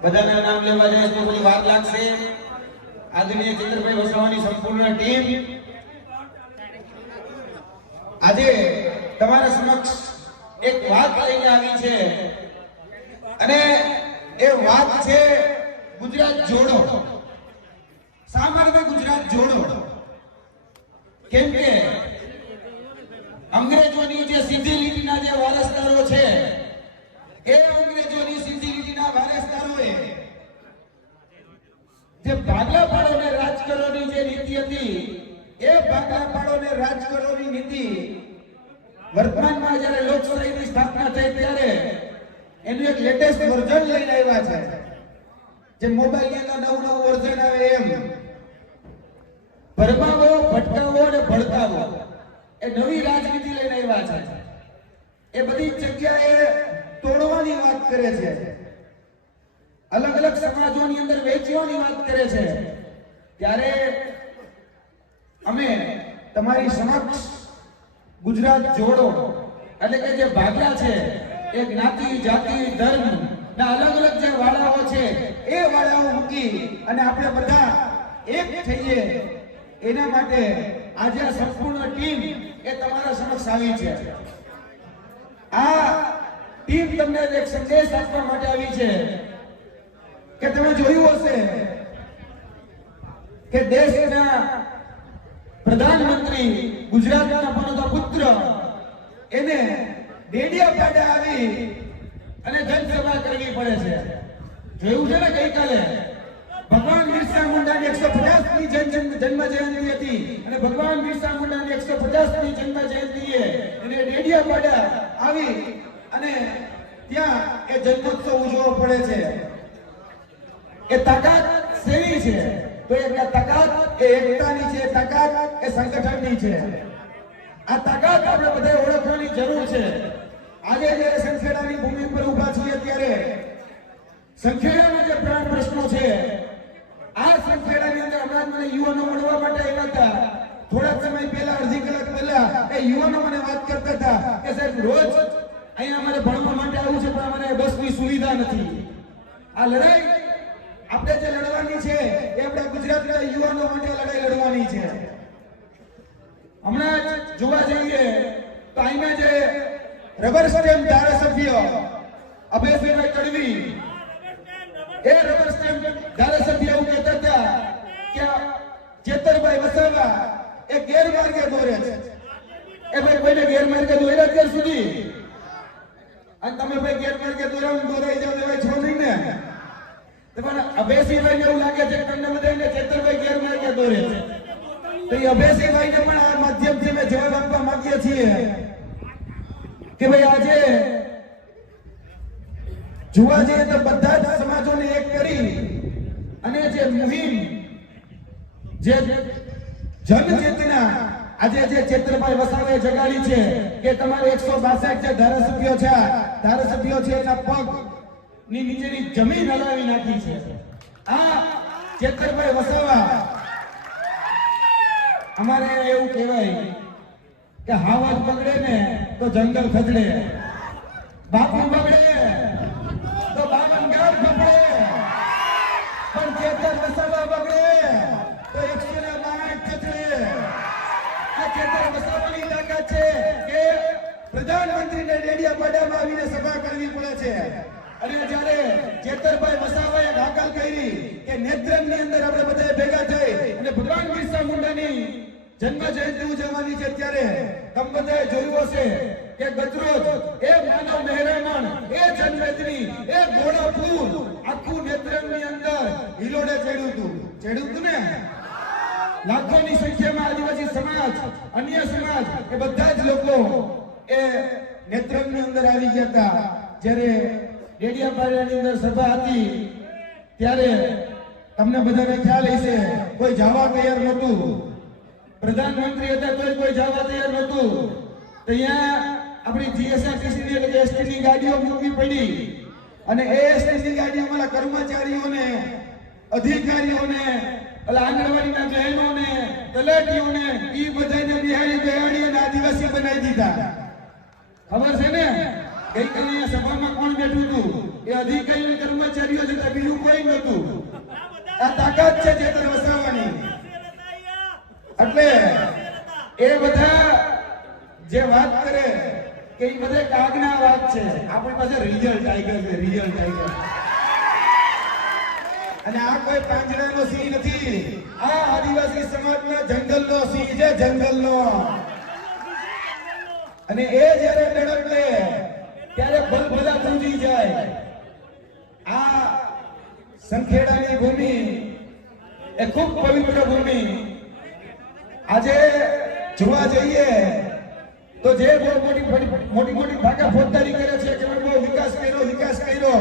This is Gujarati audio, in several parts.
બધાના નામ લેવા જાય તો થોડી વાર લાગશે. આદરણીય ચંદ્રભાઈ વસાવાની સંપૂર્ણ ટીમ. આજે તમારા સમક્ષ એક વાત લઈને આવી છે. અને એ વાત છે ગુજરાત જોડો. માટે ગુજરાત જોડો? કેમ કે અંગ્રેજોની જે સીધી લીટીના જે વારસદારો છે, એ અંગ્રેજોની સીધી લીટીના વારસદારોએ જે ભાગલા પાડોને રાજ કરવાની જે નીતિ હતી, એ ભાગલા પાડોને રાજ કરવાની નીતિ વર્તમાનમાં જ્યારે લોકશાહીની સ્થાપના થઈ ત્યારે એનું એક લેટેસ્ટ વર્ઝન લઈને આવ્યા છે. જે મોબાઈલની અંદર નવું નવું વર્ઝન આવે એમ. ભરમાવો, ભટકાવો અને ભડકાવો એ નવી રાજનીતિ લઈને આવ્યા છે. એ બધી જગ્યાએ તોડવાની વાત કરે છે. અલગ અલગ સમાજોની અંદર વેચવાની વાત કરે છે. ત્યારે અમે તમારી સમક્ષ ગુજરાત જોડો. એટલે કે જે ભાગ્યા છે, એ જ્ઞાતિ, જાતિ, ધર્મ ના અલગ અલગ જે વાળાઓ છે, એ વાળાઓ મૂકી અને આપણે બધા એક થઈએ. એના માટે આજે આ સંપૂર્ણ ટીમ એ તમારા સમક્ષ આવી છે. આ ટીમ તમને એક સંદેશ આપવા માટે આવી છે. કે તમે જોયું હશે કે દેશના પ્રધાનમંત્રી ગુજરાતના પનોતા પુત્ર, એને ડેડિયા પાડે આવી અને જનસભા કરવી પડે છે. જોયું છે ને ગઈકાલે? ભગવાન બિરસા મુંડાની એકસો પચાસની જન્મ જયંતિ હતી અને ભગવાન બિરસા મુંડાની એકસો પચાસની જન્મ જયંતિએ એને ડેડિયા પાડા આવી અને ત્યાં એ જન્મોત્સવ ઉજવવો પડે છે. એ તાકાત સેવી છે? તો એ તાકાત એ એકતાની છે તાકાત એ સંગઠનની છે. આ તાકાત આપણે બધાએ ઓળખવાની જરૂર છે. આજે જ્યારે સંખેડાની ભૂમિ પર ઊભા છીએ ત્યારે સંખેડાના જે પ્રાણ પ્રશ્નો છે, આ સંખેડાની અંદર હમણાં મને યુવાનો મળવા માટે આવ્યા હતા. થોડા સમય પહેલા, અડધી કલાક પહેલા એ યુવાનો મને વાત કરતા હતા કે સાહેબ, રોજ અહીંયા અમારે ભણવા માટે આવું છે, પણ અમારે બસની સુવિધા નથી. આ લડાઈ આપણે જે લડવાની છે, એ આપણે ગુજરાતના યુવાનો માટે લડાઈ લડવાની છે. હમણાં જોવા જઈએ તો અહીંયા જે રબર સ્ટેમ્પ ધારાસભ્ય અભયસિંહભાઈ તડવી, એ રબર સ્ટેમ્પ ધારાસભ્ય એવું કહેતા હતા કે જેતરભાઈ વસાવા એ ગેરમાર્ગે દોરે છે. એ ભાઈ કોઈને ગેરમાર્ગે દોર્યા અત્યાર સુધી અને તમે ભાઈ ગેરમાર્ગે દોરાવું દોરાઈ જાવ એવા છો નહીં ને તમારે ને એવું લાગે છે કે તમને બધાને ચેતરભાઈ ગેરમાર્ગે દોરે છે. તો એ અભયસિંહભાઈને પણ આ માધ્યમથી અમે જવાબ આપવા માંગીએ છીએ કે ભાઈ આજે જોવા જઈએ તો બધા જ સમાજોને એક કરી અને જે મુહિમ, જે જનચેતના આજે જે ચેતરભાઈ વસાવે જગાડી છે કે તમારે એકસો બાસઠ જે ધારાસભ્યો છે ધારાસભ્યો છે એના પગની નીચેની જમીન હલાવી નાખી છે. આ ચેતરભાઈ વસાવા. અમારે એવું કહેવાય કે હાવજ બગડે ને તો જંગલ ખચડે બાપુ બગડે તો બામન ગામ ખપડે પણ ચેતર વસાવા બગડે તો એકસો ને બાસઠ ખચડે આ ચેતર વસાવાની તાકાત છે કે પ્રધાનમંત્રીને ડેડિયા પાડામાં આવીને સભા કરવી પડે છે. અને જ્યારે ચેતરભાઈ વસાવાએ દાખલ કરી કે નેત્રંગની અંદર આપણે બધા ભેગા થઈ અને ભગવાન બિરસા મુંડાની જન્મ જયંતિ ઉજવવાની છે, ત્યારે તમે બધાએ જોયું હશે કે ગજરોજ એ માનવ મહેરામણ, એ જન્મેદની, એ ઘોડાપુર આખું નેત્રમની અંદર હિલોડે ચડ્યું હતું. ચડ્યું હતું ને? લાખોની સંખ્યામાં આદિવાસી સમાજ, અન્ય સમાજ, એ બધા જ લોકો એ નેત્રમની અંદર આવી ગયા હતા. જ્યારે સભા હતી. ત્યારે તમને બધાને ખ્યાલ હશે, કોઈ જવા તૈયાર નહોતું. પ્રધાનમંત્રી હતા તોય કોઈ જવા તૈયાર નહોતું. તો અહીંયા આપણી જીએસઆરટીસી એટલે એસટી ગાડીઓ મૂકવી પડી. અને એ એસટી ગાડી અમારા કર્મચારીઓને, અધિકારીઓને, એટલે આંગણવાડીના બહેનોને તલાટીઓને એ બધાને બિહારી બિહારી અને આદિવાસી બનાવી દીધા. ખબર છે ને? ગઈકાલે અહીંયા સભામાં કોણ બેઠું હતું? એ અધિકારી કર્મચારીઓ હતા, બીજું કોઈ નહોતું. આ તાકાત છે ચેતર વસાવવાની એટલે એ બધા જે વાત કરે, કે એ બધા કાગના વાત છે. આપણી પાસે રિયલ ટાઈગર છે, રિયલ ટાઈગર. અને આ કોઈ પાંજરાનો સિંહ નથી. આ આદિવાસી સમાજના જંગલનો સિંહ છે, જંગલનો. અને એ જ્યારે લડત લે ત્યારે ભલભલા પૂજી જાય. આ સંખેડાની ભૂમિ એ ખૂબ પવિત્ર ભૂમિ. આજે જોવા જઈએ તો જે બહુ મોટી મોટી મોટી ફાટા ફોજદારી કરે છે કે બહુ વિકાસ કર્યો વિકાસ કર્યો.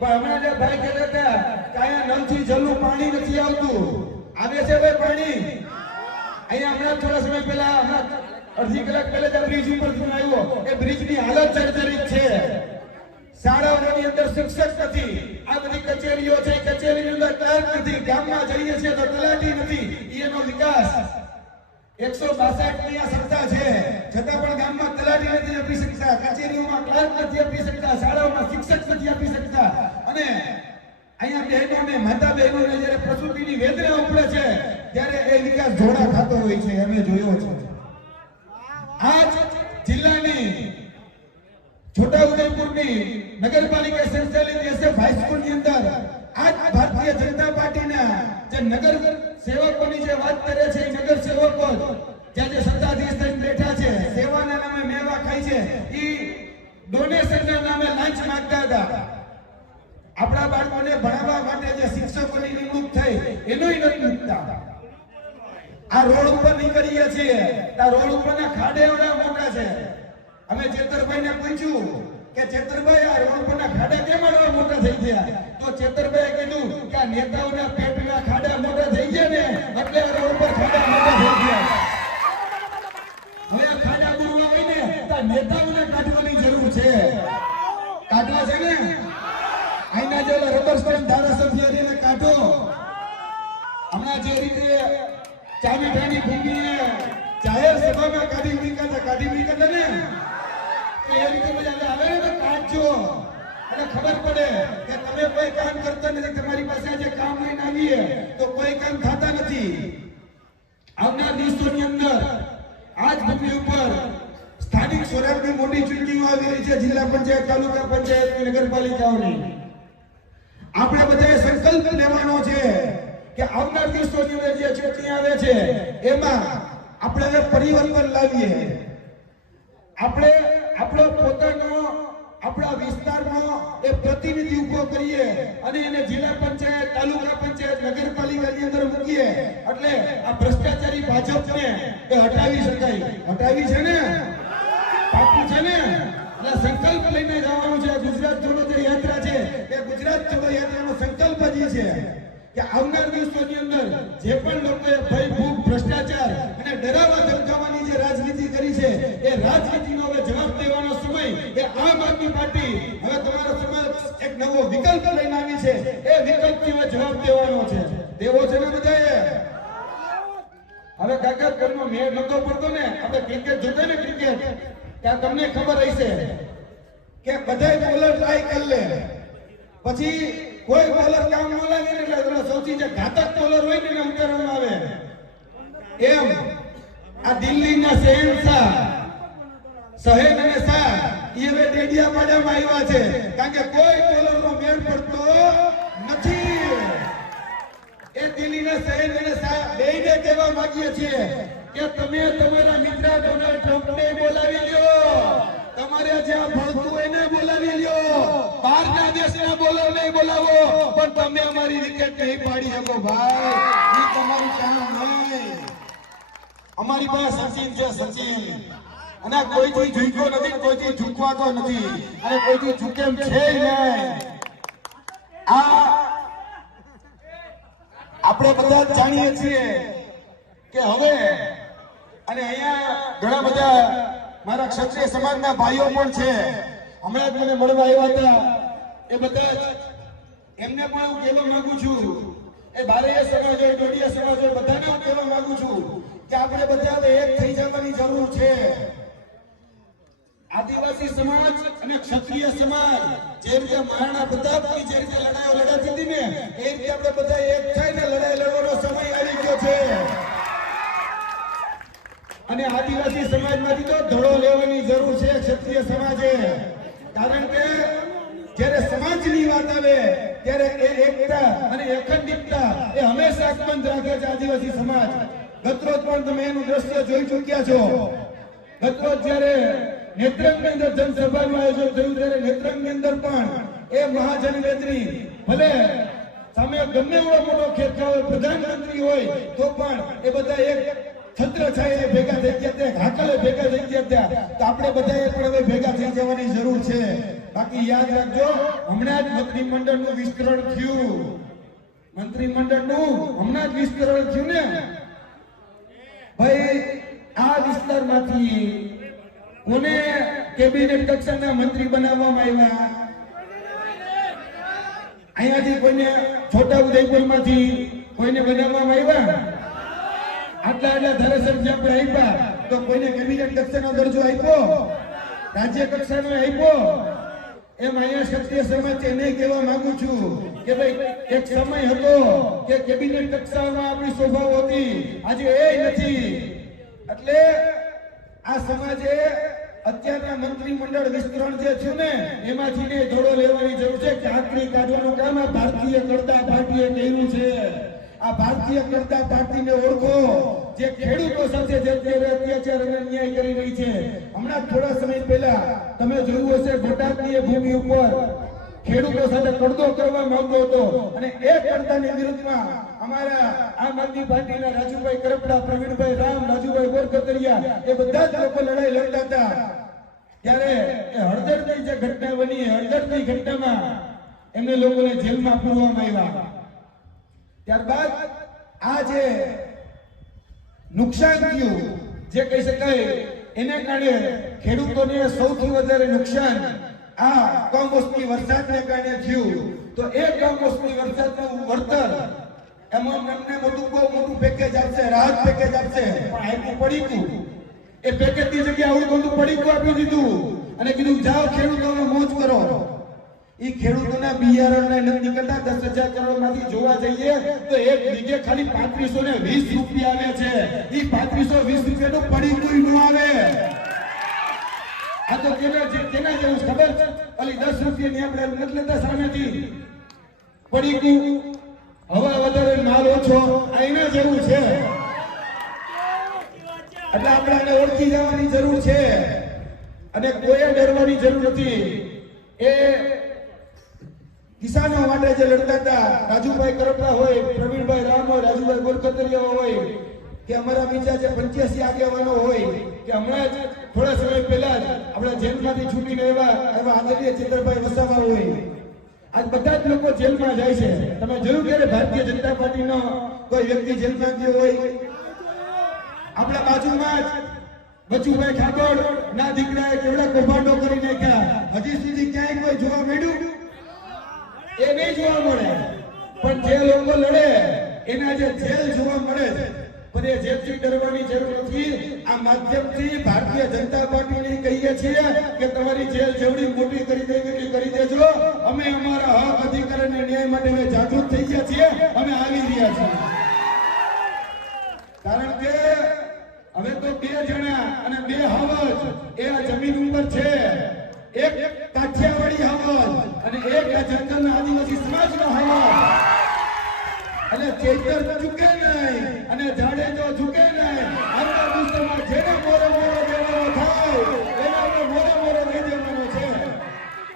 પણ હમણાં જે ભાઈ કહેતા હતા કાયા નળથી જલનું પાણી નથી આવતું. આવે છે ભાઈ પાણી? અહીંયા હમણાં થોડા સમય પહેલા હમણાં અડધી કલાક પહેલા જ બ્રિજ ઉપર આવ્યો. એ બ્રિજની હાલત જર્જરિત છે. શાળાઓની અંદર શિક્ષક નથી. આ બધી કચેરીઓ છે કચેરી કચેરીની અંદર ક્લાર્ક નથી. ગામમાં જઈએ છીએ તો તલાટી નથી. એનો વિકાસ. એકસો બાસઠની આ સત્તા છે. છતાં પણ ગામમાં તલાટી નથી આપી શકતા. કચેરીઓમાં ક્લાર્ક નથી આપી શકતા. શાળાઓમાં શિક્ષક નથી આપી શકતા. અને અહીંયા બહેનોને માતા બહેનોને જ્યારે પ્રસૂતિની વેદના ઉપડે છે, ત્યારે એ વિકાસ જોડા થતો હોય છે. અમે જોયો છે. આજ જિલ્લાની છોટાઉદેપુરની નગરપાલિકા સંચાલિત એસએફ હાઈસ્કૂલની અંદર આજ ભારતીય જનતા પાર્ટીના જે નગર સેવકોની જે વાત કરે છે નગર સેવકો જે સત્તાધીશ થઈને બેઠા છે, સેવાના નામે મેવા ખાય છે એ ડોનેશનના નામે લાંચ માંગતા હતા. આપણા બાળકોને ભણાવવા માટે જે શિક્ષકોની નિમણૂક થઈ મૂકતા આ રોડ ઉપર નીકળીએ છીએ. આ રોડ ઉપરના ખાડે એવડા મોટા છે. અમે ચેતરભાઈ ને પૂછ્યું કે ચેતરભાઈ, આ રોડ ઉપરના ખાડા કેમ આટલા મોટા થઈ ગયા? તો ચેતરભાઈએ કીધું કે આ નેતાઓના પેટના ખાડા મોટા થઈ ગયા ને, એટલે આ રોડ ઉપર ખાડા મોટા થઈ ગયા. હવે આ ખાડા પૂરવા હોય ને, તો નેતાઓને કાઢવાની જરૂર છે. કાઢવા છે ને? અહીંના જે ઓલા રબર સ્ટેમ્પ ધારાસભ્ય કાઢો. હમણાં જે રીતે ચાવીઠાની ભૂમિએ જાહેર સભામાં કાઢી હતા. કાઢી મૂક્યા ને? એ રીતે બધા આવે ને કાઢજો અને ખબર પડે કે તમે કોઈ કામ કરતા નથી તમારી પાસે આજે કામ લઈને આવીએ, તો કોઈ કામ થતા નથી. આવનાર દિવસોની અંદર આજ ભૂમિ ઉપર સ્થાનિક સ્વરાજની મોટી ચૂંટણીઓ આવી રહી છે જિલ્લા પંચાયત, તાલુકા પંચાયત નગરપાલિકાઓની. આપણે બધાએ સંકલ્પ લેવાનો છે કે આવનાર દિવસોની જે ચૂંટણી આવે છે, એમાં આપણે પરિવર્તન લાવીએ. આપણે આપણો પોતાનો, આપણા વિસ્તારનો એ પ્રતિનિધિ ઊભો કરીએ અને એને જિલ્લા પંચાયત, તાલુકા પંચાયત, નગરપાલિકાની અંદર મૂકીએ. એટલે આ ભ્રષ્ટાચારી ભાજપને એ હટાવી શકાય. હટાવી છે ને? પાકું છે ને? એટલે સંકલ્પ લઈને જવાનું છે. ગુજરાત જોડો જે યાત્રા છે, એ ગુજરાત જોડો યાત્રાનો સંકલ્પ જ છે. કે આવનાર દિવસોની અંદર જે પણ લોકોએ ભય, ભૂખ, ભ્રષ્ટાચાર અને ડરાવા ધમકાવવાની જે રાજનીતિ કરી છે, એ રાજનીતિનો હવે જવાબ દેવાનો સમય એ આમ આદમી પાર્ટી હવે તમારો સમાજ એક નવો વિકલ્પ લઈને આવી છે. એ વિકલ્પથી હવે જવાબ દેવાનો છે. દેવો છે ને બધાએ? હવે કાકા ઘરનો મેળ નતો પડતો ને, આપણે ક્રિકેટ જોતા ને ક્રિકેટ ત્યાં તમને ખબર હશે કે બધાય બોલર ટ્રાય કરી લે. પછી કોઈ બોલર કામ ન ને એટલે પેલો સૌથી જે ઘાતક બોલર હોય ને એમ કરવામાં આવે. એમ, આ દિલ્હીના શહેનશાહ સહેન અને શાહ, એ હવે ડેડિયા પાડામાં આવ્યા છે. કારણ કે કોઈ બોલરનો મેળ પડતો નથી. એ દિલ્હીના શહેન અને શાહ બેયને કહેવા માંગીએ છીએ કે તમે તમારા મિત્ર ડોનાલ્ડ ટ્રમ્પને બોલાવી લ્યો. તમારે જ્યાં ભણતું એને બોલાવી લ્યો. બહારના બોલો નહીં બોલાવો. પણ તમે અમારી વિકેટ નહીં પાડી શકો ભાઈ. એ તમારું કામ નહીં. અમારી પાસે સચિન છે, સચિન. અને કોઈ કોઈથી ઝૂક્યો નથી કોઈથી ઝૂકવાતો નથી. અને કોઈથી ઝૂકેમ છે નહીં. આ આપણે બધા જાણીએ છીએ કે હવે, અને અહીંયા ઘણા બધા મારા ક્ષત્રિય સમાજના ભાઈઓ પણ છે. હમણાં જ મને મળવા આવ્યા હતા. એ બધા એમને પણ હું કહેવા માંગુ છું. એ બારૈયા સમાજ હોય ડોડિયા સમાજ હોય બધાને હું કહેવા માંગુ છું કે આપણે બધા એક થઈ જવાની જરૂર છે. આદિવાસી સમાજ અને ક્ષત્રિય સમાજ, જે રીતે મહારાણા પ્રતાપની જે રીતે લડાઈઓ લડાતી હતી ને એ રીતે આપણે બધા એક થઈને લડાઈ લડવાનો સમય આવી ગયો છે. અને આદિવાસી સમાજમાંથી તો ધડો લેવાની જરૂર છે ક્ષત્રિય સમાજે. કારણ કે વાત આવે ત્યારે એ એકતા અને અખંડિતતા એ હંમેશા અકબંધ રાખે છે આદિવાસી સમાજ. ગતરોજ પણ તમે એનું દ્રશ્ય જોઈ ચૂક્યા છો. ગતરોજ જ્યારે સામે ગમે એવડો મોટો ખેતર હોય હોય, તો પણ એ બધા એક છત્ર છાયે ભેગા થઈ ત્યાં હાકલે ભેગા થઈ ગયા ત્યાં તો આપણે બધાએ પણ હવે ભેગા થઈ જવાની જરૂર છે. બાકી યાદ રાખજો, હમણાં જ મંત્રીમંડળનું વિસ્તરણ થયું. મંત્રીમંડળનું હમણાં જ વિસ્તરણ થયું ને? ભાઈ, આ વિસ્તારમાંથી કોને કેબિનેટ કક્ષાના મંત્રી બનાવવામાં આવ્યા? અહીંયાથી કોઈને છોટા ઉદયપુરમાંથી કોઈને બનાવવામાં આવ્યા? આટલા આટલા ધારાસભ્ય આપણે આપ્યા, તો કોઈને કેબિનેટ કક્ષાનો દરજ્જો આપ્યો? રાજ્ય કક્ષાનો આપ્યો? એમ અહીંયા ક્ષત્રિય સમાજ એને કહેવા માંગુ છું કે ભાઈ, એક સમય હતો કે કેબિનેટ કક્ષામાં આપણી સ્વભાવ હતી. આજે એ નથી. એટલે આ સમાજે અત્યારના મંત્રીમંડળ વિસ્તરણ જે છે ને, એમાંથી ને જોડો લેવાની જરૂર છે ચાકરી કાઢવાનું કામ આ ભારતીય કરતા પાર્ટીએ કર્યું છે. આ ભારતીય કરતા પાર્ટીને ઓળખો. જે ખેડૂતો સાથે અત્યાચાર અને અન્યાય કરી રહી છે. હમણાં થોડા સમય પહેલા તમે જોયું હશે બોટાદની ભૂમિ ઉપર ખેડૂતો સાથે કડદો કરવા માંગતો હતો. અને એ કરતાની વિરુદ્ધમાં અમારા આમ આદમી પાર્ટીના રાજુભાઈ કરપડા, પ્રવીણભાઈ રામ, રાજુભાઈ બોરકતરિયા, એ બધા જ લોકો લડાઈ લડતા હતા. ત્યારે એ હળદરની જે ઘટના બની હળદર હળદરની ઘટનામાં એમને લોકોને જેલમાં પૂરવામાં આવ્યા. ત્યારબાદ આ જે નુકસાન થયું, જે કહી શકાય, એને કારણે ખેડૂતોને સૌથી વધારે નુકસાન આ કમોસમી વરસાદને કારણે થયું. તો એ કમોસમી વરસાદનું વળતર એમાં અમને મોટું બહુ મોટું પેકેજ આપશે, રાહત પેકેજ આપશે. પણ આપ્યું પડીકું. એ પેકેજની જગ્યાએ આવડું પડી પડીકું આપી દીધું. અને કીધું, જાઓ ખેડૂતોને મોજ કરો. ઈ ખેડૂતોના બિયારણને નથી કરતા દસ હજાર કરોડમાંથી જોવા જઈએ તો એક વીઘે ખાલી પાંત્રીસો ને વીસ રૂપિયા આવે છે. એ પાંત્રીસો વીસ રૂપિયાનું કોઈ ન આવે. આ તો કેને જે કેના જેવું ખબર છે? ઓલી દસ રૂપિયાની આપણે નથી લેતા સામેથી. પડીકું હવા વધારે માલ ઓછો. આ એના જેવું છે. એટલે આપણે ઓળખી જવાની જરૂર છે. અને કોઈએ ડરવાની જરૂર નથી. એ કિસાનો માટે જે લડતા હતા, રાજુભાઈ કરપડા હોય, પ્રવીણભાઈ રામ હોય, રાજુભાઈ બોરકતરિયા હોય, કે અમારા બીજા જે પંચ્યાસી આગેવાનો હોય, કે હમણાં જ થોડા સમય પહેલા જ આપણા જેલમાંથી છૂટીને એવા એવા આદરણીય ચિત્રભાઈ વસાવા હોય. આજ બધા જ લોકો જેલમાં જાય છે. તમે જોયું ક્યારે ભારતીય જનતા પાર્ટીનો કોઈ વ્યક્તિ જેલમાં ગયો હોય? આપણા બાજુમાં જ બચુભાઈ ઠાકોર ના દીકરાએ કેવડા કૌભાંડો કરી નાખ્યા. હજી સુધી ક્યાંય કોઈ જોવા મળ્યું? એ નહીં જોવા મળે. પણ જે લોકો લડે, એના જે જેલ જોવા મળે છે. પણ એ ડરવાની જરૂર નથી. આ માધ્યમથી ભારતીય જનતા પાર્ટીને કહીએ છીએ કે તમારી જેલ જેવડી મોટી કરી દેવી એટલી કરી દેજો. અમે અમારા હક, અધિકાર અને ન્યાય માટે અમે જાગૃત થઈ ગયા છીએ. અમે આવી રહ્યા છીએ. કારણ કે હવે તો બે જણા અને બે હવજ એ આ જમીન ઉપર છે. એક કાઠિયાવાડી હવાલ અને એક જંગલના આદિવાસી સમાજનો હવજ અને ચેતર ઝુકે નહીં અને જાડેજો ઝુકે નહીં. અંદર દિવસોમાં જેને મોરે મોરો દેવાનો થાય, એને આપણે મોરે મોરો દઈ દેવાનો છે.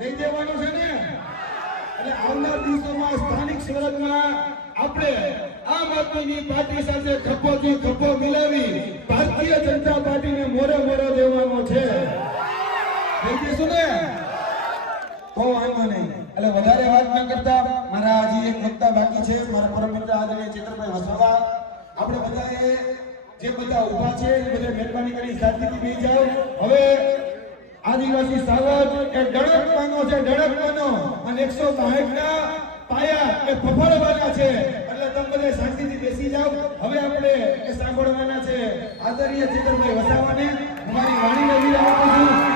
દઈ દેવાનો છે ને? અને આવનાર દિવસોમાં સ્થાનિક સ્વરાજમાં આપણે આમ આદમીની પાર્ટી સાથે ખભોથી ખભો મિલાવી ભારતીય જનતા પાર્ટીને મોરે મોરો દેવાનો છે. દઈશું ને? તો વાંધો નહીં. એટલે વધારે વાત ન કરતા. મારા હજી એક વક્તા બાકી છે. મારા પરમ મિત્ર આદરણીય ચેતરભાઈ વસાવા. આપણે બધાએ જે બધા ઊભા છે, એ બધા મહેરબાની કરી શાંતિથી બેસી જાઓ. હવે આદિવાસી સાવજ એ ડળકવાનો છે ડળકવાનો અને એકસો ના પાયા એ ફફડવાના છે. એટલે તમે બધા શાંતિથી બેસી જાઓ. હવે આપણે એ સાંભળવાના છે. આદરણીય ચેતરભાઈ વસાવાને મારી વાણીને વિરામ આપું છું.